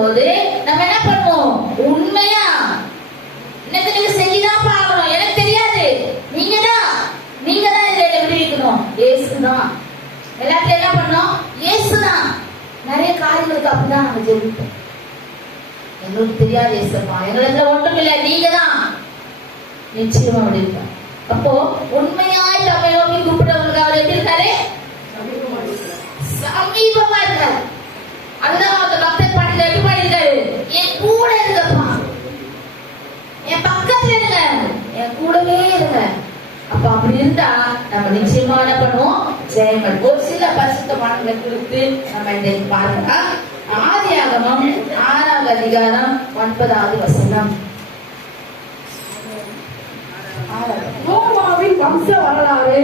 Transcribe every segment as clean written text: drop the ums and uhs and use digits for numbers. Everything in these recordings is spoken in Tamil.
போது நம்ம என்ன பண்ணுவோம்? உண்மையா இன்னைக்கு நீங்க செஞ்சுதான் பார்க்கணும். எனக்கு தெரியாது, நீங்க தான் இதை விடுவிக்கணும். இயேசுதான் எல்லாத்தையும் என்ன பண்ணோம்? இயேசுதான். நிறைய காரியங்களுக்கு அப்படிதான் நாங்க ஜெபிப்போம். எங்களுக்கு தெரியாது இயேசுப்பா, எங்களுக்கு ஒன்றும் இல்லை, நீங்க தான் நிச்சயமா விடுவிப்பார். அப்போ உண்மையாய் தம்மை நோக்கி கூப்பிடுறவங்களுக்கு அவர் எப்படி இருக்காரு? சமீபமா இருக்காரு. அதுதான் அந்த பக்தர் பாடல எப்படி பாடிருக்காரு? என் கூட இருங்கப்பா, என் பக்கத்துல இருங்க, என் கூடவே இருங்க. அப்ப அப்படி இருந்தா நம்ம நிச்சயமா என்ன பண்ணுவோம்? ஜெயங்கள். ஒரு சில பரிசுத்தமானங்களை குறித்து நம்ம இன்றைக்கு பார்க்கலாம். ஆதியாகமம் 6ஆம் அதிகாரம் 9வது வசனம். நோவாவின் வம்ச வரலாறு.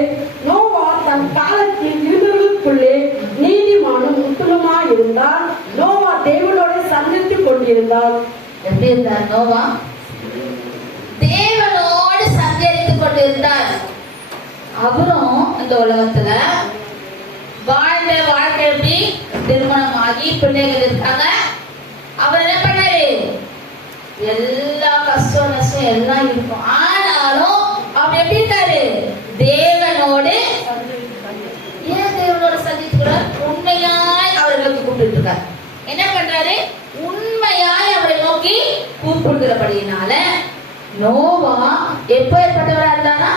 நோவா தன் காலத்தில் இருவருக்குள்ளே நீதிமானும் உத்தமமாய் இருந்தார். நோவா தேவனோடு சந்தித்துக் கொண்டிருந்தார். எப்படி இருந்தார் நோவா? தேவனோடு சஞ்சரித்துக் கொண்டிருந்தார். அவரும் இந்த உலகத்துல வாழ்ந்த வாழ்க்கை எப்படி? திருமணம் ஆகி பிள்ளைகள் இருக்காங்க. அவர் என்ன பண்ணாரு? எல்லா கஷ்டம் நஷ்டம் எல்லாம் இருக்கும். ஆனாலும் அவர் எப்படி இருக்காரு? தேவனோடு. ஏன் தேவனோட சந்தித்துக்கிறார்? உண்மையாய் அவர்களுக்கு கூப்பிட்டு இருக்கார். என்ன பண்றாரு? உண்மையாய் அவரை நோக்கி கூப்பிடுகிறபடியினால நோவா எப்பேற்பட்டவரா இருந்தாரா?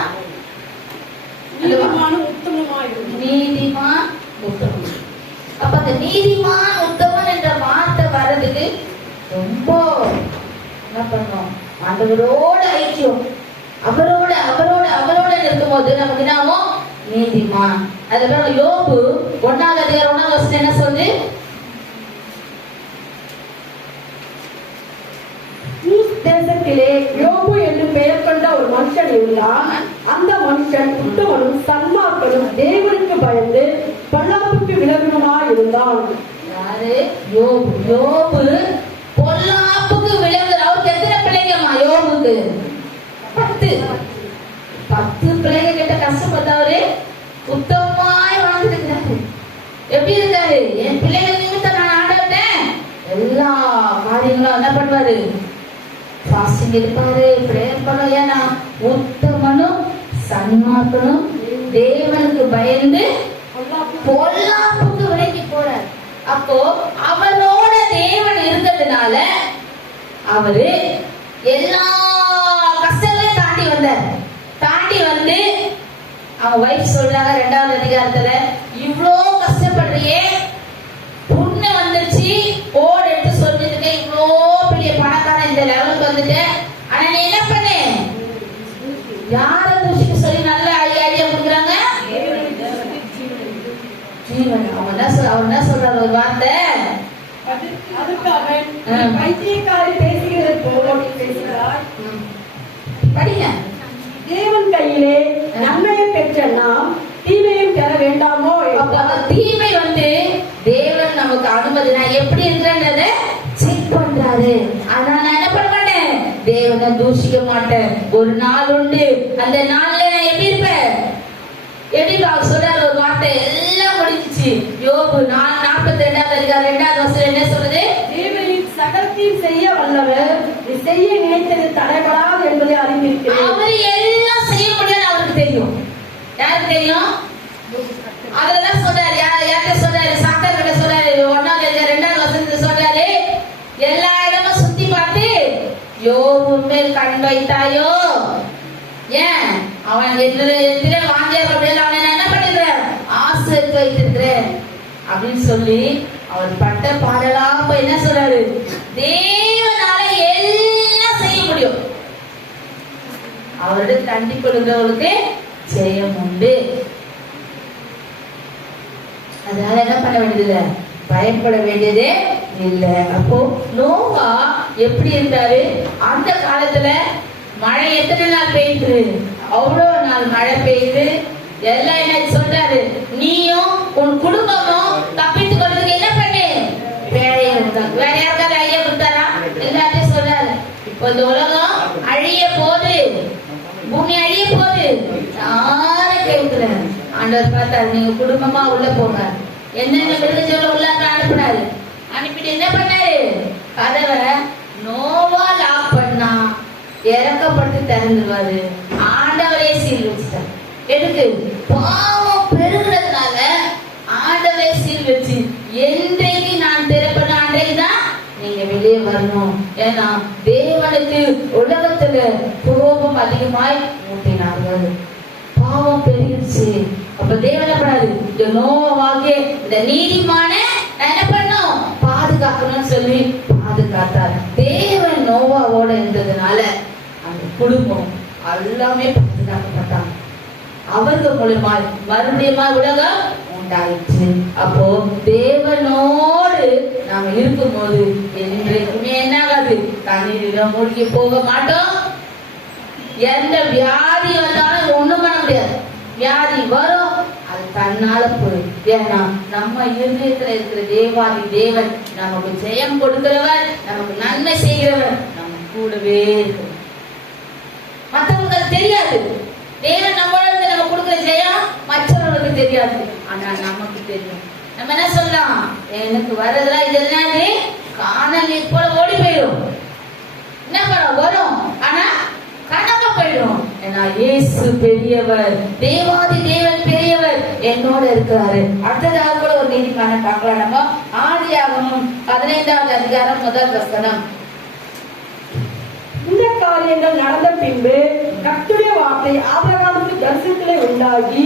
நீதிமானும் உத்தமமாய். நீதிமான் உத்தமன். அப்ப அந்த நீதிமான் உத்தமன் என்ற வார்த்தை வர்றதுக்கு ரொம்ப என்ன பண்ணோம்? ஆண்டவரோட ஐக்கியம், அவரோட அவரோட அவரோட இருக்கும்போது நமக்கு என்ன ஆகும்? நீதிமான். அதுக்கப்புறம் யோபு 1ஆம் அதிகாரம் 1ஆம் வசனம் என்ன சொல்லுது? தேசத்திலே யோபு என்று பெயர் கொண்ட ஒரு மனுஷன் இருந்தான். அந்த மனுஷன் உத்தமனும் சன்மார்க்கனும் தேவனுக்கு பயந்து பொல்லாப்புக்கு விலகுமாய் இருந்தான். யாரு? யோபு. யோபு பொல்லாப்புக்கு விலகுற. அவருக்கு எத்தனை பிள்ளைங்கம்மா யோபுக்கு? 10 பிள்ளைங்க கிட்ட கஷ்டப்பட்டவரு உத்தமமாய் வாழ்ந்துருக்கிறாரு. எப்படி இருக்காரு? என் பிள்ளைகள் நிமித்தம் நான் ஆண்டவன் எல்லா காரியங்களும் என்ன பண்ணுவாரு? ஃபாஸ்டிங் இருப்பாரு, பிரேயர் பண்ணுவாரு. ஏன்னா உத்தமனும் சன்மார்க்கனும் தேவனுக்கு பயந்து பொல்லாப்புக்கு விலகி போறார். அப்போ அவனோட தேவன் இருந்ததுனால அவரு எல்லா கஷ்டங்களையும் தாண்டி வந்தார். தாண்டி வந்து அவங்க வைஃப் சொல்றாங்க 2ஆவது அதிகாரத்துல, இவ்வளோ கஷ்டப்படுறியே, புண்ணு வந்துருச்சு, ஓடு எடுத்து சொல்லிட்டு இவ்வளோ பெரிய பணக்காரன் இந்த லெவலுக்கு வந்துட்டு, ஆனா நீ என்ன பண்ணு? யார தூசிக்கு சொல்லி நல்ல ஐடியா கொடுக்குறாங்க? ஜீவன். அவர் என்ன சொல்றாரு ஒரு வார்த்தை? அதுக்கு அவன் பைத்தியக்காரி பேசுகிறது போல் பேசுகிறாய். படிங்க. தேவன் கையிலே நன்மையை பெற்ற நாம் தீமையும் பெற வேண்டாமோ? தீமை வந்து தேவன் நமக்கு அனுமதி, நான் எப்படி இருக்கிறேன்றத செக் பண்றாரு. ஆனா நான் என்ன பண்ண மாட்டேன்? தேவனை தூஷிக்க மாட்டேன். ஒரு நாள் உண்டு, அந்த நாள்ல நான் எப்படி இருப்பேன்? எப்படி சொல்றாரு ஒரு வார்த்தை, எல்லாம் முடிஞ்சிச்சு. யோபு 42ஆம் அதிகாரம் 2ஆவது வசனம் என்ன சொல்றது? தேவனின் சகலத்தையும் செய்ய வல்லவர், நீ செய்ய நினைத்தது தடைபடாது என்பதை அறிந்திருக்கிறேன். அவர் எல்லாம் செய்ய முடியாது, அவருக்கு தெரியும். யாருக்கு தெரியும்? அதெல்லாம் சொல்றாரு. யார்கிட்ட சொல்றாரு? சாத்தா கிட்ட சொல்றாரு. 1ஆவது அதிகாரம் 2ஆவது வசனத்துல சொல்றாரு, எல்லா இடமும் சுத்தி பார்த்து யோபு மேல் கண் வைத்தாயோ? ஏன்? அவன் எதிர வாங்கியார் அப்படின்னு அவனை என்ன பண்ணிருக்கிறேன்? ஆசை வைத்திருக்கிறேன் அப்படின்னு சொல்லி அவர் பட்ட பாடலாம் போய் என்ன சொல்றாரு? தேவனால எல்லாம் செய்ய முடியும். அவருடைய தண்டி கொடுக்கிறவர்களுக்கு ஜெயம் உண்டு. அதனால என்ன பண்ண வேண்டியது? பயப்பட வேண்டியதே இல்லை. அப்போ நோவா எப்படி இருந்தாரு? அந்த காலத்துல மழை எத்தனை நாள் பெய்யுது? அவ்வளவு நாள் மழை பெய்யுது. எல்லாம் என்ன சொல்றாரு? நீயும் உன் குடும்பமும் தப்பித்துக் கொள்றதுக்கு என்ன பண்ணு? வேலையை கொடுத்தாங்க. வேற யாருக்காவது ஐயா கொடுத்தாரா? எல்லாத்தையும் சொல்றாரு. இப்போ இந்த உலகம் அழிய போது, பூமி அழிய போது, யார கேட்கிறாரு? ஆண்டவர் பார்த்தாரு, நீங்க குடும்பமா உள்ள போங்க. என்னென்ன விருதுகளை உள்ள அனுப்புனாரு. அனுப்பிட்டு என்ன பண்ணாரு? கதவை நோவா லாக் பண்ணா இறக்கப்பட்டு திறந்துருவாரு. ஆண்டவரே சீல் வச்சுட்டார். எதுக்கு? பாவம் பெருகிறதுனால ஆண்டவரே சீல் வச்சு என்றைக்கு நான் திறப்பேன் அன்றைக்கு தான் நீங்க வெளியே வரணும். ஏன்னா தேவனுக்கு உலகத்துல கோபம் அதிகமாய் ஊட்டினார்கள். பாவம் பெருகிடுச்சு. அப்ப தேவன் என்ன பண்ணாரு? இந்த நோவாகிய இந்த நீதிமான என்ன பண்ணும்? பாதுகாக்கணும்னு சொல்லி பாதுகாத்தார். தேவன் நோவாவோட இருந்ததுனால அந்த குடும்பம் எல்லாமே பாதுகாக்கப்பட்டாங்க. அவர்கள் மூலமாய் மறுபடியும் உலகம் உண்டாயிற்று. அப்போ தேவனோடு நாம இருக்கும்போது என்றைக்குமே என்ன ஆகாது? தண்ணீரிடம் மூழ்கி போக மாட்டோம். எந்த வியாதி வந்தாலும் ஒண்ணும் பண்ண முடியாது. வியாதி வரும், அது தன்னால போயிடும். ஏன்னா நம்ம இருதயத்துல இருக்கிற தேவாதி தேவன் நமக்கு ஜெயம் கொடுக்கிறவர், நமக்கு நன்மை செய்கிறவர் நம்ம கூடவே இருக்கிறோம். மற்றவங்களுக்கு தெரியாது. தேவன் நம்மளோட நம்ம கொடுக்கிற ஜெயம் மற்றவர்களுக்கு தெரியாது. ஆனா நமக்கு தெரியும். நம்ம என்ன சொல்லலாம்? எனக்கு வரதெல்லாம் இதெல்லாம் காணல் நீர் போல ஓடி போயிடும். என்ன பண்ண வரும், ஆனா காணாம போயிடும். ஏன்னா இயேசு பெரியவர், தேவாதி தேவன் பெரியவர் என்னோட இருக்கிறாரு. அடுத்ததாக கூட ஒரு நீதிக்கான பார்க்கலாம். நம்ம ஆதியாகமம் 15வது அதிகாரம் 1 வசனம். இந்த காரியங்கள் நடந்த பின்பு கர்த்தருடைய வார்த்தை ஆபிரகாமுக்கு தரிசனத்திலே உண்டாகி,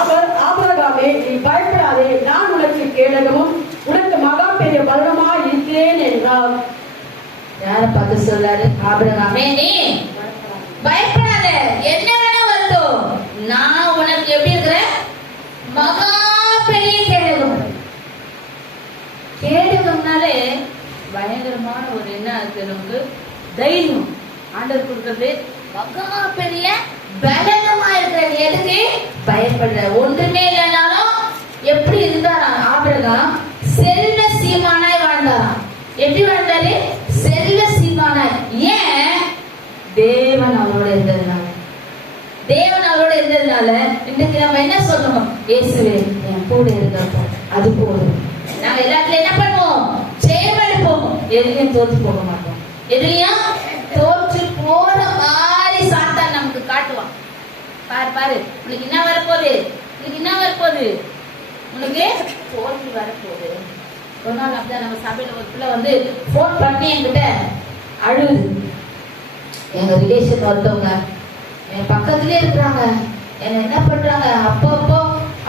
அவர் ஆபிரகாமே, நீ பயப்படாதே, நான் உனக்கு கேடகமும் உனக்கு மகா பெரிய பலனுமாய் இருக்கிறேன் என்றார். யார பார்த்து சொல்றாரு? ஆபிரகாமே, நீ பயப்படாத, என்ன வேணா வரட்டும், நான் உனக்கு எப்படி இருக்கிறேன்? மகா பெரிய கேடகம். கேடகம்னாலே பயங்கரமான ஒரு என்ன இருக்கு? நமக்கு தைரியம். ஆண்டவர் கொடுக்கிறது மகா பெரிய பலனமா இருக்கிறது. எதுக்கு பயப்படுற? ஒன்றுமே இல்லைனாலும் எப்படி இருந்தாராம் ஆபிரகாம்? செல்வ சீமானாய் வாழ்ந்தாராம். எப்படி வாழ்ந்தாரு? செல்வ சீமானாய். ஏன்? தேவன் அவரோட இருந்ததுனால. தேவன் அவரோட இருந்ததுனால இன்னைக்கு நம்ம என்ன சொல்லணும்? இயேசுவே என் கூட இருந்தப்போ அது போதும். நாங்க எல்லாத்துலயும் என்ன பண்ணுவோம்? செயல்படுப்போம். எதுலையும் தோற்று போக மாட்டோம். எதுலையும் தோற்று போற மாதிரி சாத்தான் நமக்கு காட்டுவான். பாரு பாரு, உனக்கு என்ன வரப்போகுது, உனக்கு என்ன வரப்போகுது, உனக்கு தோல்வி வரப்போகுது. ஒரு நாள் அப்படிதான் நம்ம சபையில ஒரு பிள்ளை வந்து போன் பண்ணி என்கிட்ட அழுது. எங்க ரிலேஷன் ஒருத்தவங்க என் பக்கத்துலயே இருக்கிறாங்க. என்ன பண்றாங்க? அப்பப்போ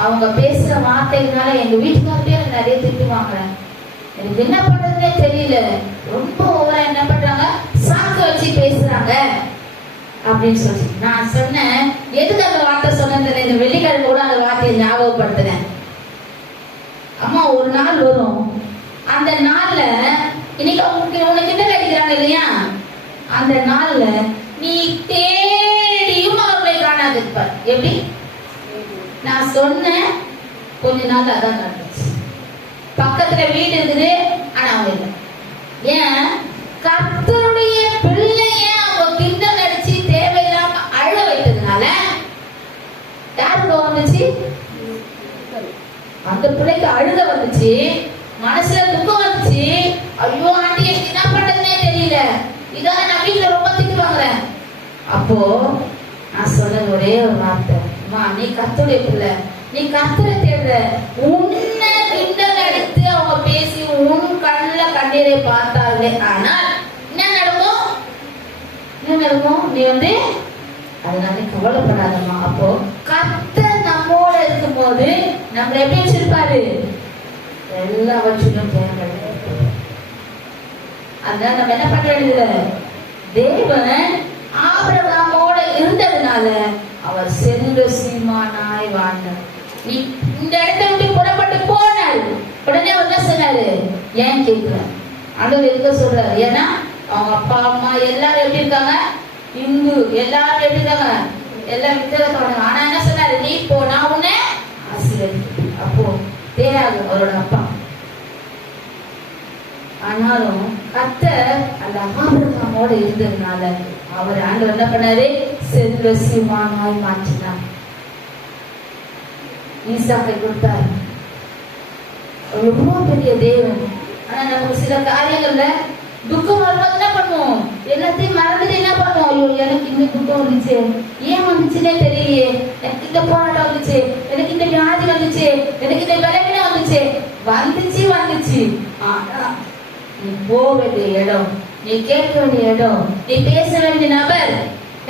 அவங்க பேசுற வார்த்தைகளால எங்க வீட்டுக்காரே எனக்கு நிறைய திட்டு வாங்குறேன். எனக்கு என்ன பண்றதுன்னே தெரியல. ரொம்ப ஓவரா என்ன பண்றாங்க? சாக்கு வச்சு பேசுறாங்க அப்படின்னு சொல்லி நான் சொன்னேன். எதுக்கு அந்த வார்த்தை சொன்னேன்? இந்த வெள்ளிக்கிழமை கூட அந்த வார்த்தையை ஞாபகப்படுத்தினேன். அம்மா, ஒரு நாள் வரும், அந்த நாள்ல இன்னைக்கு உனக்கு என்ன கிடைக்கிறாங்க இல்லையா, அந்த நாள்ல நீ தேடியும் அவர்களை காணாது இருப்பார். எப்படி? நான் சொன்னேன், கொஞ்ச நாள் அதான் நடந்துச்சு. பக்கத்துல வீடு இருக்குது, ஆனா அவங்க இல்லை. ஏன்? கர்த்தருடைய பிள்ளைய அவங்க கிண்டல் அடிச்சு தேவையில்லாம அழ வைத்ததுனால யாருக்கு வந்துச்சு? அந்த பிள்ளைக்கு அழுத வந்துச்சு, மனசுல துக்கம் வந்துச்சு. ஐயோ ஆண்டி, என்ன பண்றதுன்னே தெரியல, இதான் நான் வீட்டுல ரொம்ப திட்டு வாங்குறேன். அப்போ நான் சொன்ன ஒரே ஒரு வார்த்தை, அம்மா நீ கர்த்தருடைய பிள்ளை, நீ கர்த்தரை தேடுற. உன்னை கிண்டல் அடித்து அவங்க பேசி உன் கண்ணுல கண்ணீரை பார்த்தார்களே, ஆனால் என்ன நடக்கும்? என்ன நடக்கும்? நீ வந்து அதனால கவலைப்படாதம்மா. அப்போ கர்த்தர் நம்மோட இருக்கும் போது நம்மள எப்படி வச்சிருப்பாரு? எல்லாவற்றிலும் அதனால நம்ம என்ன பண்ண வேண்டியது? தேவன் ஆபிரகாமோட இருந்ததுனால அவர் செல்வ சீமானாய் வாழ்ந்தார். நீ இந்த இடத்தை விட்டு புறப்பட்டு போனாரு. உடனே என்ன சொன்னாரு? ஏன் கேட்கல? ஆண்டவர் இருக்க சொல்றாரு. ஏன்னா அவங்க அப்பா அம்மா எல்லாரும் எப்படி இருக்காங்க? இந்து எல்லாரும் எப்படி இருக்காங்க? எல்லாம் விக்கிரத்தோட. ஆனா என்ன சொன்னாரு? நீ போ, நான் உன்னை ஆசீர்வதிப்பேன். அப்போ தேராது அவரோட அப்பா. ஆனாலும் கர்த்தர் அந்த ஆபிரகாமோட இருந்ததுனால அவர் ஆண்டவர் என்ன பண்ணாரு? செல்வ சீமானாய் மாற்றினார். ஈசாக்கை கொடுத்தார். எவ்வளவு பெரிய தேவன். ஆனா நமக்கு சில காரியங்கள்ல எல்லாத்தையும் மறந்துட்டு என்ன பண்ணுவோம்? ஐயோ எனக்கு இந்த துக்கம் வந்துச்சு, ஏன் வந்துச்சுன்னே தெரியலையே, எனக்கு இந்த போராட்டம் வந்துச்சு, எனக்கு இந்த வியாதி வந்துச்சு, எனக்கு இந்த விளைவினம் வந்துச்சு. வந்துச்சு. ஆனா நீ போக வேண்டிய இடம், நீ கேட்க வேண்டிய இடம், நீ பேச வேண்டிய நபர்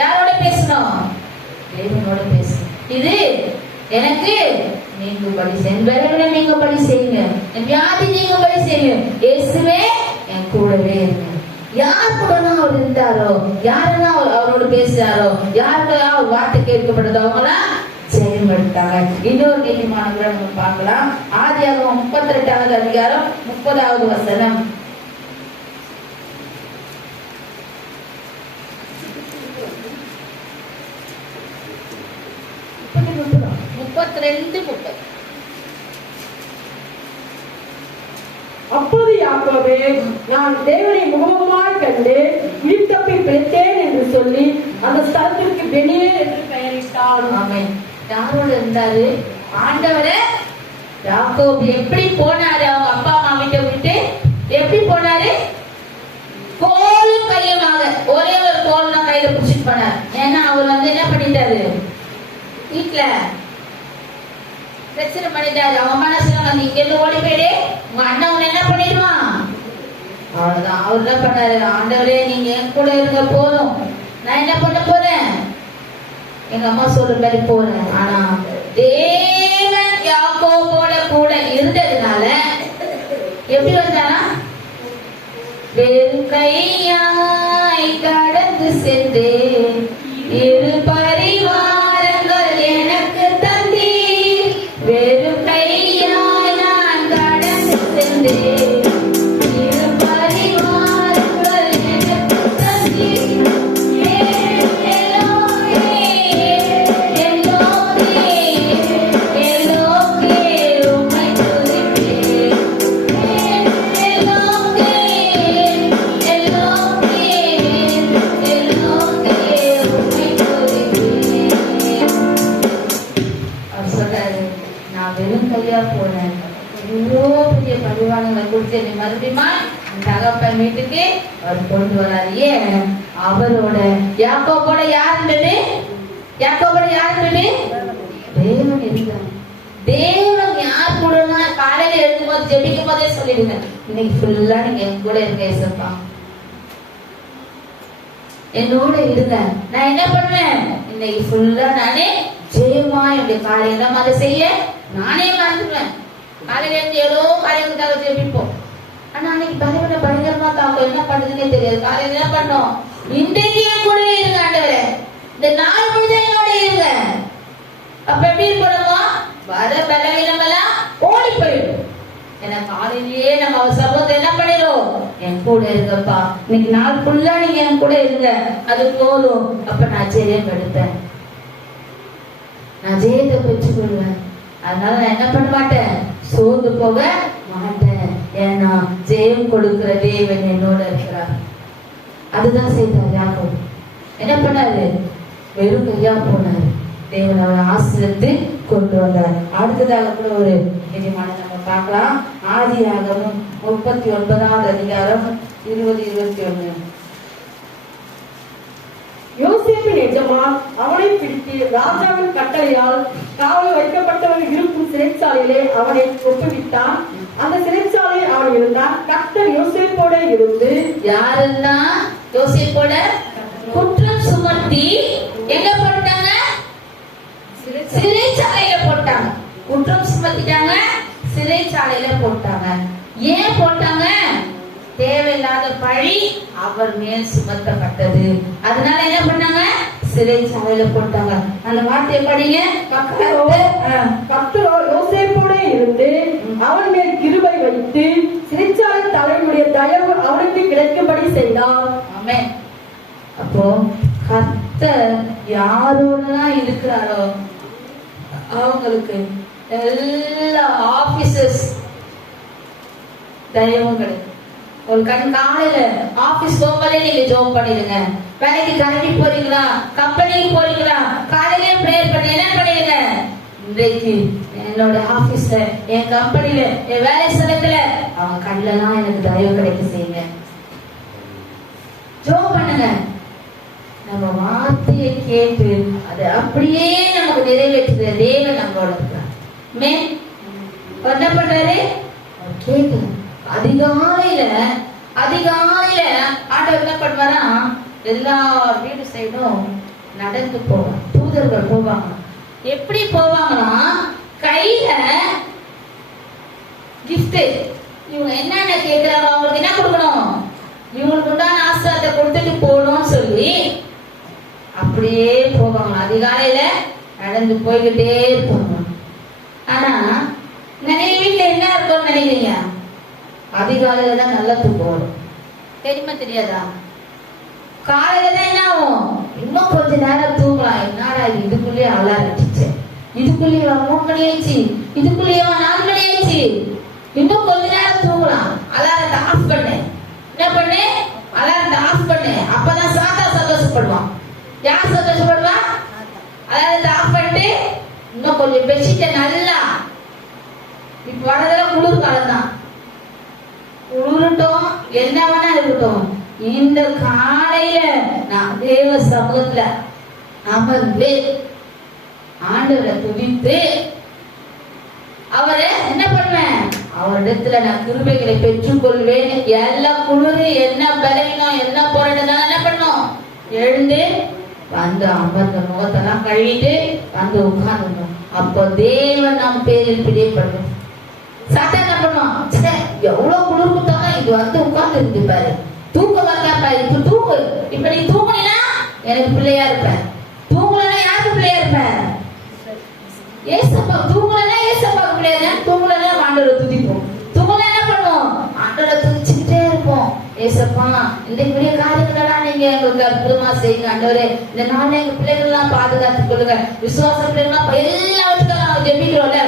யாரோட பேசணும்? தேவனோட பேசணும். இது எனக்கு நீங்கும்படி சென்பரை நீங்கும்படி செய்யுங்க, என் வியாதி நீங்கும்படி செய்யுங்க. இயேசுவே என் கூடவே இருங்க. யார் கூட அவர் இருந்தாரோ, யாரெல்லாம் அவரோட பேசுறாரோ, யாருக்கெல்லாம் ஒரு வார்த்தை கேட்கப்படுதோ அவங்களாம் ஜெயம் எடுத்தாங்க. இன்னொரு நீதிமானங்களை நம்ம பார்க்கலாம். ஆதியாகமம் 32வது அதிகாரம் 30வது வசனம். 32:30. அப்போது யாக்கோபே, நான் தேவனை முகமுகமாய் கண்டு உயிர்த்தப்பி பிழைத்தேன் என்று சொல்லி அந்த ஸ்தலத்திற்கு பெனியேல் என்று பெயரிட்டான். ஆமென். யாரோட இருந்தாரு? ஆண்டவரே. யாக்கோபு எப்படி போனாரு? அவங்க அப்பா அம்மா வீட்டை விட்டு எப்படி போனாரு? கோலும் கையுமாக. ஒரே ஒரு கோல் தான் கையில பிடிச்சிட்டு போனார். ஏன்னா அவர் என்ன பண்ணிட்டாரு? வீட்டுல பிரச்சனை பண்ணிட்டாரு. அவங்க அம்மா சொன்னாங்க, நீ இங்க இருந்து ஓடி போயிடு, உங்க அண்ணன் உன்னை என்ன பண்ணிடுவான்? அவ்வளவுதான். அவர் என்ன பண்ணாரு? ஆண்டவரே நீங்க என் கூட இருங்க போதும், நான் என்ன பண்ண போறேன்? எங்க அம்மா சொல்ற மாதிரி போறேன். ஆனா தேவன் யாக்கோபோட கூட இருந்ததுனால எப்படி வந்தானா? வெறும் கையாய் கடந்து சென்றேன், இரு பரிவாரங்கள் எனக்கு தந்தீர். வெறும் கையாய் நான் கடந்து சென்றேன், இரு பரிவாரங்கள் எனக்கு தந்தீர். போனேன், இவ்வளோ பெரிய பரிவாரங்களை குறித்து என்னை மறுபடியும் தகப்பன் வீட்டுக்கு அவர் கொண்டு வராரு. ஏன்? அவரோட யாக்கோபோட யார் இருந்தது? யாக்கோபோட யார் இருந்தது? தேவன் இருந்தார். தேவன் யார் கூட? காலையில எழுதும் போது ஜெபிக்கும் போதே சொல்லிடுங்க, இன்னைக்கு ஃபுல்லா நீங்க என் கூட இருக்க ஏசப்பா, என்னோட இருங்க. நான் என்ன பண்ணுவேன்? இன்னைக்கு ஃபுல்லா நானே ஜெயமா என்னுடைய காலையில அதை செய்ய நானே மறந்துடுவேன். காலையில இருந்து ஏதோ காரியங்களுக்காக ஜெபிப்போம். ஆனா அன்னைக்கு பகவன பயங்கரமா தாக்கம் என்ன பண்ணுதுன்னே தெரியாது. காலையில என்ன பண்ணோம்? இன்றைக்கு என் கூட இருங்க ஆண்டவரே, இந்த நாள் முழுதும் என்னோட இருங்க. அப்ப எப்படி இருக்கணுமா? வர பலவீனமெல்லாம் ஓடி போயிடும். ஏன்னா காலையிலேயே நம்ம அவர் சமூகத்தை என்ன பண்ணிடும்? என் கூட இருங்கப்பா, இன்னைக்கு நாள் ஃபுல்லா நீங்க என் கூட இருங்க, அது போதும். அப்ப நான் ஜெயம் எடுப்பேன், நான் ஜெயத்தை பெற்றுக் கொள்வேன். அதனால நான் என்ன பண்ண மாட்டேன்? சோர்ந்து போக மாட்டேன். ஏன்னா ஜெயம் கொடுக்கிற தேவன் என்னோட இருக்கிறார். அதுதான் செய்தார் யாக்கோபு. என்ன பண்ணாரு? வெறும் கையா போனாரு. தேவன் அவரை ஆசீர்வதித்து கொண்டு வந்தார். அடுத்ததாக கூட ஒரு நிஜமான நம்ம பார்க்கலாம். ஆதியாகமம் 39வது அதிகாரம் 20-21. யோசேப்பின் எஜமான் அவனை பிடித்து ராஜாவின் கட்டளையால் காவல் வைக்கப்பட்டவன் இருக்கும் சிறைச்சாலையிலே அவனை ஒப்புவித்தான். அந்த சிறைச்சாலையில் அவன் இருந்தான். கர்த்தர் யோசேப்போட இருந்து. யாருன்னா யோசேப்போட குற்றம் சுமத்தி எங்க போட்டாங்க? சிறைச்சாலையில போட்டாங்க. குற்றம் சுமத்திட்டாங்க, சிறைச்சாலையில போட்டாங்க. ஏன் போட்டாங்க? தேவையில்லாத பழி அவர் மேல் சுமத்தப்பட்டது. அதனால என்ன பண்ணாங்க? சிறைச்சாலையில போட்டாங்க. அந்த வார்த்தையை படிங்க. கர்த்தரோ யோசேப்போட இருந்து அவன் மேல் கிருபை வைத்து சிறைச்சாலை தலைவனுடைய தயவு அவனுக்கு கிடைக்கும்படி செய்தார். ஆமென். அப்போ கர்த்தர் யாரோடலாம் இருக்கிறாரோ அவங்களுக்கு எல்லா ஆபீசர்ஸ் தயவும் கிடைக்கும். ஒரு காலையில ஆபீஸ் போகும்போதே நீங்க ஜோம் பண்ணிடுங்க. வேலைக்கு கிளம்பி போறீங்களா, கம்பெனிக்கு போறீங்களா, காலையிலே பிரேயர் பண்ணி என்ன பண்ணிடுங்க, இன்றைக்கு என்னோட ஆபீஸ்ல, என் கம்பெனில, என் வேலை ஸ்தலத்துல அவங்க கண்ணெல்லாம் எனக்கு தயவு கிடைக்க செய்யுங்க. ஜெபம் பண்ணுங்க. நம்ம வார்த்தையை கேட்டு அதை அப்படியே நமக்கு நிறைவேற்றுகிற தேவன் நம்மளோட இருக்கிறார். என்ன பண்றாரு? கேட்கல. அதிகாலையில ஆண்டவர் என்ன பண்ணுவாரா, எல்லா வீடு சைடும் நடந்து போவாங்க. தூதர்கள் போவாங்க. எப்படி போவாங்கன்னா, கையில கிஃப்ட், இவங்க என்னென்ன கேட்கிறாங்க அவங்களுக்கு என்ன கொடுக்கணும், இவங்களுக்கு உண்டான ஆசீர்வாதத்தை கொடுத்துட்டு போகணும்னு சொல்லி அப்படியே போவாங்க. அதிகாலையில நடந்து போய்கிட்டே இருப்பாங்க. ஆனா நிறைய வீட்டுல என்ன இருக்கும்னு நினைக்கிறீங்க? அதிகாலையில தான் நல்லா தூக்கம் வரும். தெரியுமா தெரியாதா? காலையில தான் என்ன ஆகும், இன்னும் கொஞ்ச நேரம் தூங்கலாம். என்னடா இதுக்குள்ளேயே அலாரம் அடிச்சு, இதுக்குள்ளேயே 3 மணி ஆயிடுச்சு, இதுக்குள்ளேயே 4 மணி ஆயிடுச்சு, இன்னும் கொஞ்ச நேரம் தூங்கலாம். அலாரத்தை ஆஃப் பண்ணு. என்ன பண்ணு? அலாரத்தை ஆஃப் பண்ணு. அப்பதான் சாத்தா சந்தோஷப்படுவான். யார் சந்தோஷப்படுவா? அலாரத்தை ஆஃப் பண்ணிட்டு இன்னும் கொஞ்சம் பெட்ஷீட்டை நல்லா, இப்ப வரதெல்லாம் குளிர் காலம் தான், குளிரட்டும் என்ன வேணா இருக்கட்டும், இந்த காலையில நான் தேவ சமூகத்துல அமர்ந்து ஆண்டவரை துதித்து அவரை என்ன பண்ணுவேன், அவரிடத்துல நான் கிருபைகளை பெற்றுக் கொள்வேன். எல்லா குளிரு என்ன பலவீனம் என்ன போராட்டம் என்ன பண்ணும், எழுந்து வந்து அமர்ந்த முகத்தெல்லாம் கழுவிட்டு வந்து உட்கார்ந்துடும். அப்போ தேவன் நாம் பேரில் பிரியப்படுவோம். சாத்தான் என்ன பண்ணுவான், எவ்வளவு குளிர் கொடுத்தாலும் இது வந்து உட்கார்ந்து இருந்து பாரு, தூக்க வரலாப்பா, இப்ப தூங்கு, இப்ப நீ தூங்கினா எனக்கு பிள்ளையா இருப்ப, தூங்கலன்னா யாருக்கு பிள்ளையா இருப்ப? ஏசப்பா. தூங்கலன்னா ஏசப்பாக்கு பிள்ளையா, தூங்கலன்னா ஆண்டவரை துதிப்போம். தூங்கல என்ன பண்ணுவோம், ஆண்டவரை துதிச்சுக்கிட்டே இருப்போம். ஏசப்பா இந்த பெரிய காரியங்களெல்லாம் நீங்க எங்களுக்கு அற்புதமா செய்யுங்க ஆண்டவரே. இந்த நாள்ல எங்க பிள்ளைகள் எல்லாம் பாதுகாத்துக் கொள்ளுங்க. விசுவாச பிள்ளைகள்லாம் எல்லாத்துக்கும் ஜெபிக்கிறோம்ல,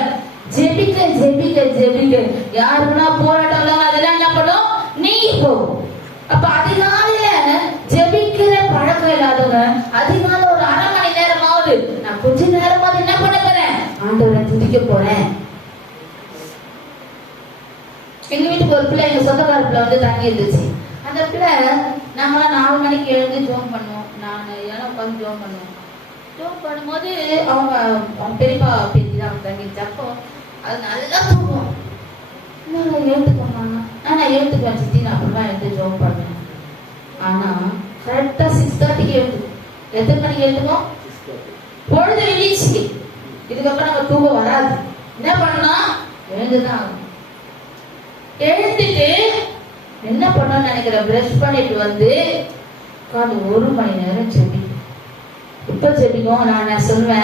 ஜெபிக்க ஜெபிக்க ஜெபிக்க யாருக்குன்னா போராட்டம் அதெல்லாம் என்ன பண்ணும், நீங்கி போகும். அப்ப அதிகாலையில ஜெபிக்கிற பழக்கம் இல்லாதவங்க அதிகாலை ஒரு 1/2 மணி நேரமாவது நான் கொஞ்ச நேரமாவது என்ன பண்ண போறேன், ஆண்டவரை துதிக்க போறேன். எங்க வீட்டுக்கு ஒரு பிள்ளை, எங்க சொந்தக்கார பிள்ளை வந்து தங்கி இருந்துச்சு. அந்த பிள்ளை நாங்களாம் 4 மணிக்கு எழுந்து ஜோம் பண்ணுவோம். நான் எல்லாம் உட்காந்து ஜோம் பண்ணுவோம். ஜோம் பண்ணும்போது அவங்க பெரியப்பா பேத்தி தான் தங்கிடுச்சு. அப்போ அது நல்லா தூங்குவோம். நான் எழுந்துக்கோமா, நான் எழுந்துக்குவேன் சித்தி, நான் அப்படிலாம் எழுந்து ஜோம் பண்ணுவேன். ஆனா கரெக்டா 6:30க்கு எழுந்துக்கும். எத்தனை மணிக்கு எழுந்துக்கும்? பொழுது விழிச்சு. இதுக்கப்புறம் நம்ம தூங்க வராது. என்ன பண்ணணும், எழுந்துதான் ஆகும். எழுந்துட்டு என்ன பண்ணணும்னு நினைக்கிற, பிரஷ் பண்ணிட்டு வந்து உட்காந்து 1 மணி நேரம் ஜெபிக்கும். இப்ப ஜெபிக்கும். நான் சொல்லுவேன்,